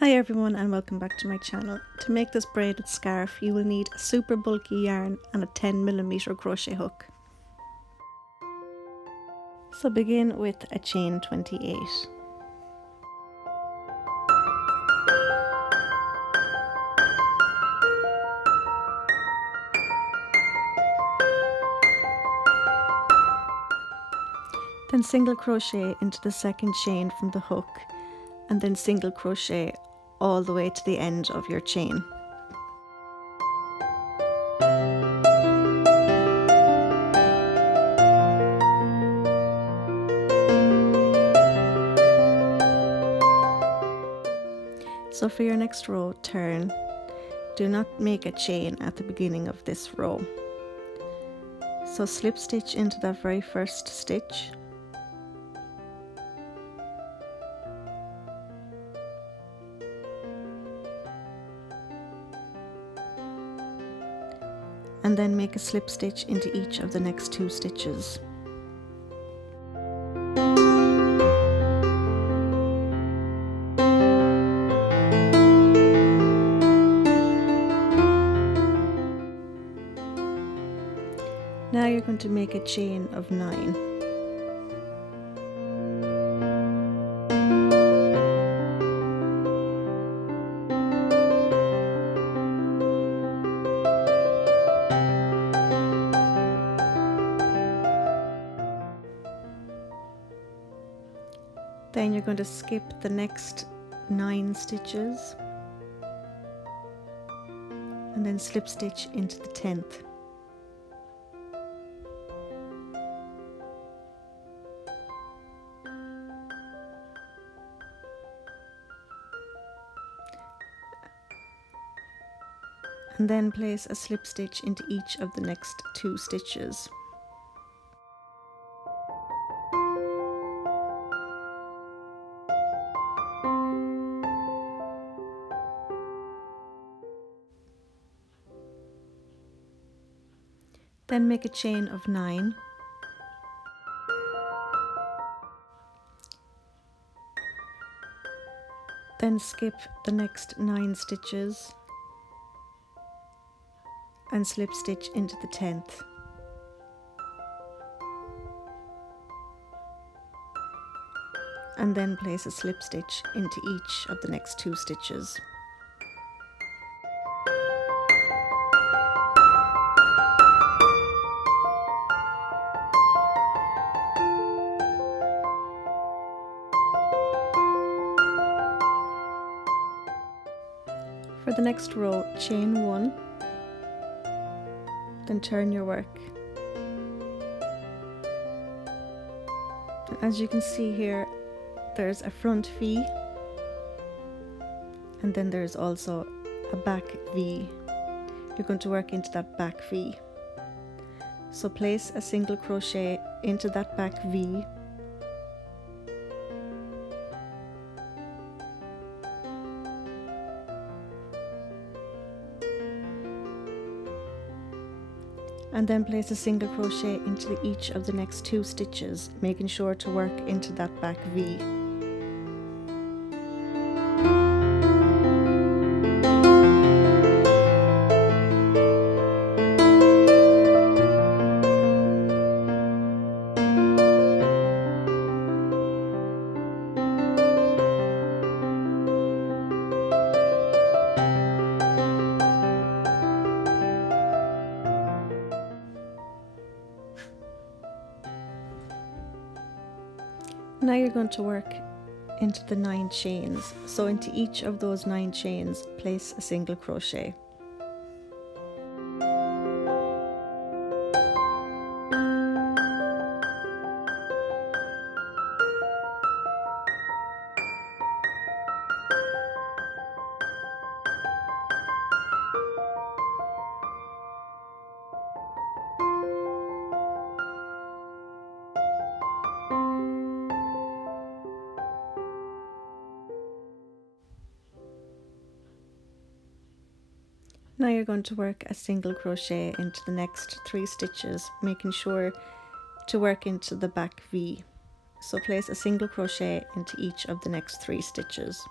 Hi everyone and welcome back to my channel. To make this braided scarf you will need a super bulky yarn and a 10mm crochet hook. So begin with a chain 28. Then single crochet into the second chain from the hook and then single crochet all the way to the end of your chain. So for your next row, turn. Do not make a chain at the beginning of this row. So slip stitch into that very first stitch. And then make a slip stitch into each of the next 2 stitches. Now you're going to make a chain of 9. Then you're going to skip the next 9 stitches and then slip stitch into the 10th. And then place a slip stitch into each of the next 2 stitches. Then make a chain of 9. Then skip the next 9 stitches and slip stitch into the 10th. And then place a slip stitch into each of the next 2 stitches. For the next row, chain 1, then turn your work. As you can see here, there's a front V and then there's also a back V. You're going to work into that back V. So place a single crochet into that back V . And then place a single crochet into each of the next 2 stitches, making sure to work into that back V. Now you're going to work into the 9 chains. So into each of those 9 chains, place a single crochet. Now you're going to work a single crochet into the next 3 stitches, making sure to work into the back V. So place a single crochet into each of the next 3 stitches.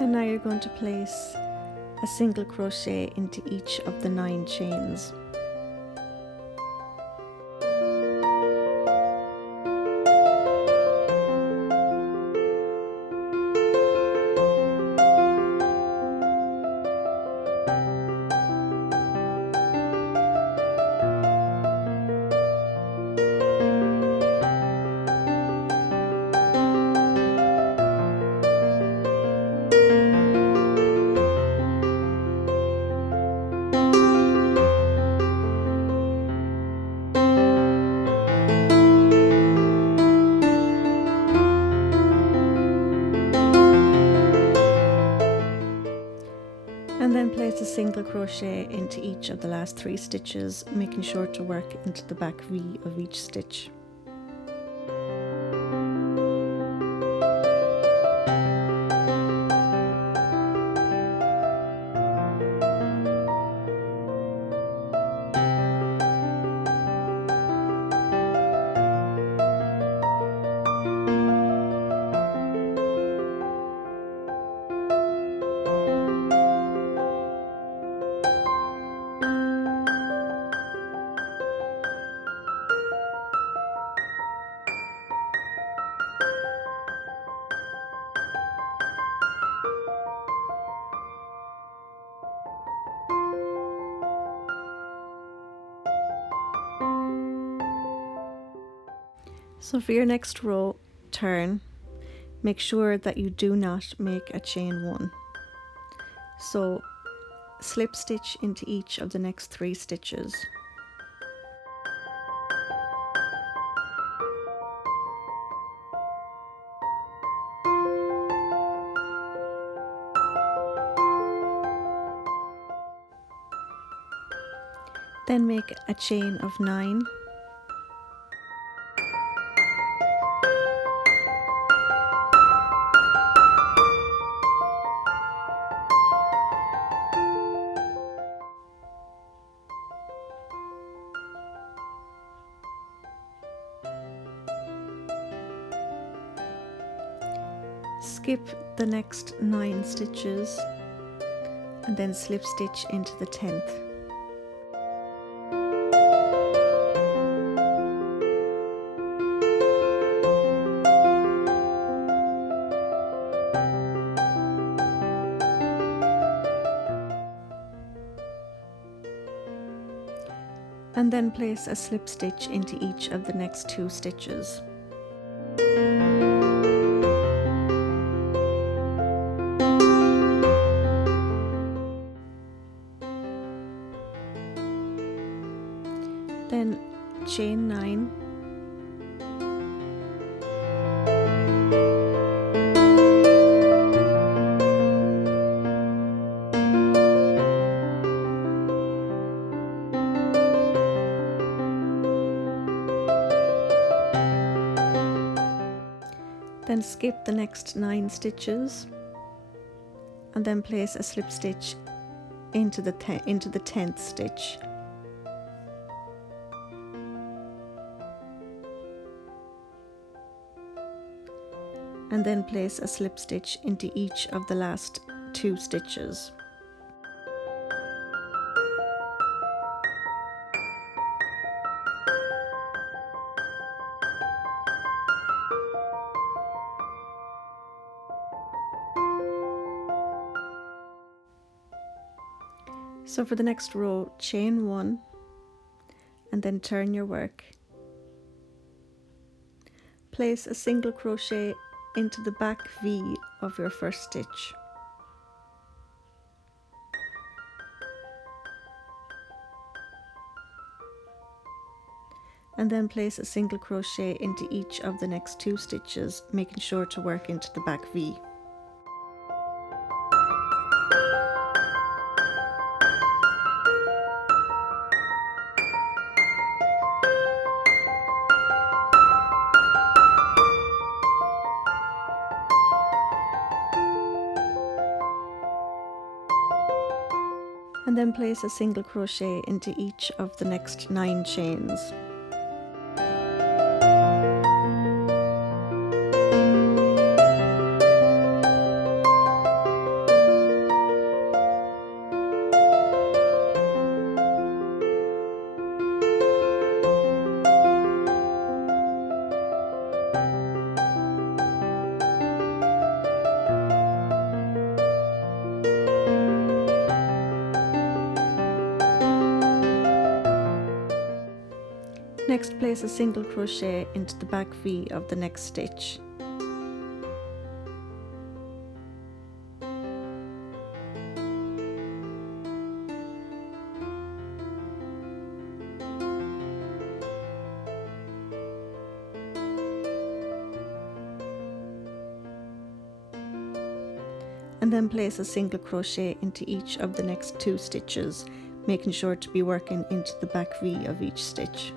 And now you're going to place a single crochet into each of the 9 chains. And then place a single crochet into each of the last 3 stitches, making sure to work into the back V of each stitch. So for your next row turn, make sure that you do not make a chain 1. So slip stitch into each of the next 3 stitches. Then make a chain of 9. Skip the next 9 stitches and then slip stitch into the 10th. And then place a slip stitch into each of the next 2 stitches. Then chain 9, then skip the next 9 stitches and then place a slip stitch into the 10th stitch. And then place a slip stitch into each of the last 2 stitches. So for the next row, chain 1 and then turn your work. Place a single crochet into the back V of your first stitch. And then place a single crochet into each of the next 2 stitches, making sure to work into the back V. And then place a single crochet into each of the next 9 chains. Next, place a single crochet into the back V of the next stitch. And then place a single crochet into each of the next 2 stitches, making sure to be working into the back V of each stitch.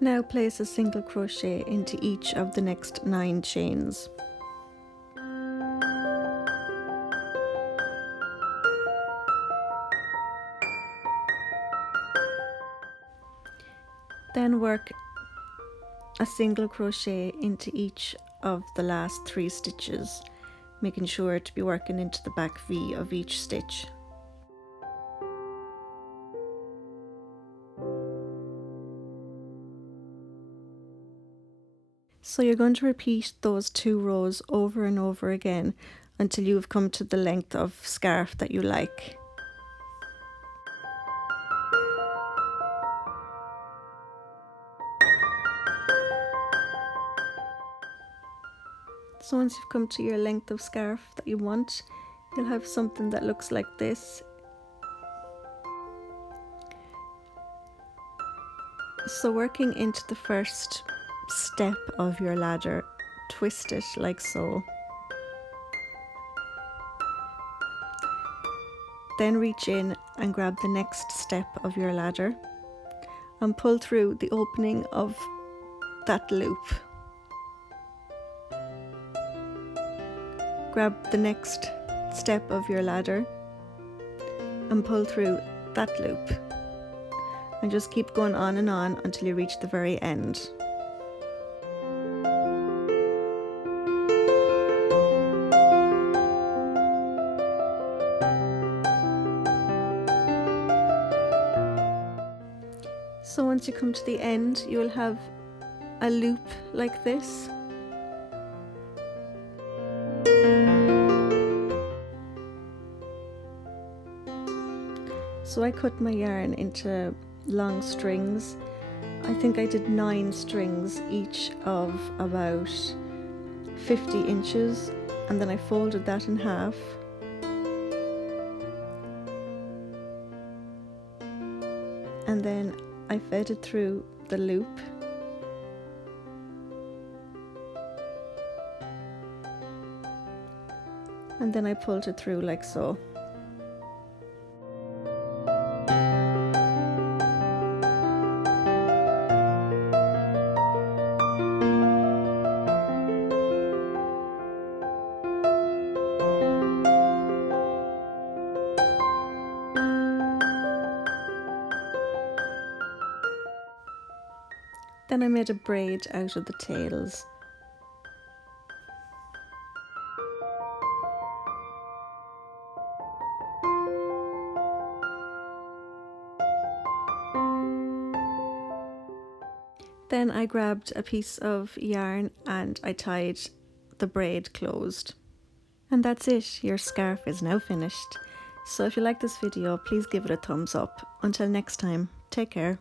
Now place a single crochet into each of the next 9 chains. Then work a single crochet into each of the last 3 stitches, making sure to be working into the back V of each stitch. So you're going to repeat those 2 rows over and over again until you've come to the length of scarf that you like. So once you've come to your length of scarf that you want, you'll have something that looks like this. So working into the first step of your ladder, twist it like so. Then reach in and grab the next step of your ladder and pull through the opening of that loop. Grab the next step of your ladder and pull through that loop. And just keep going on and on until you reach the very end. So once you come to the end, you will have a loop like this. So I cut my yarn into long strings. I think I did 9 strings, each of about 50 inches, and then I folded that in half. And then I fed it through the loop. And then I pulled it through like so. Then I made a braid out of the tails. Then I grabbed a piece of yarn and I tied the braid closed. And that's it, your scarf is now finished. So if you like this video, please give it a thumbs up. Until next time, take care.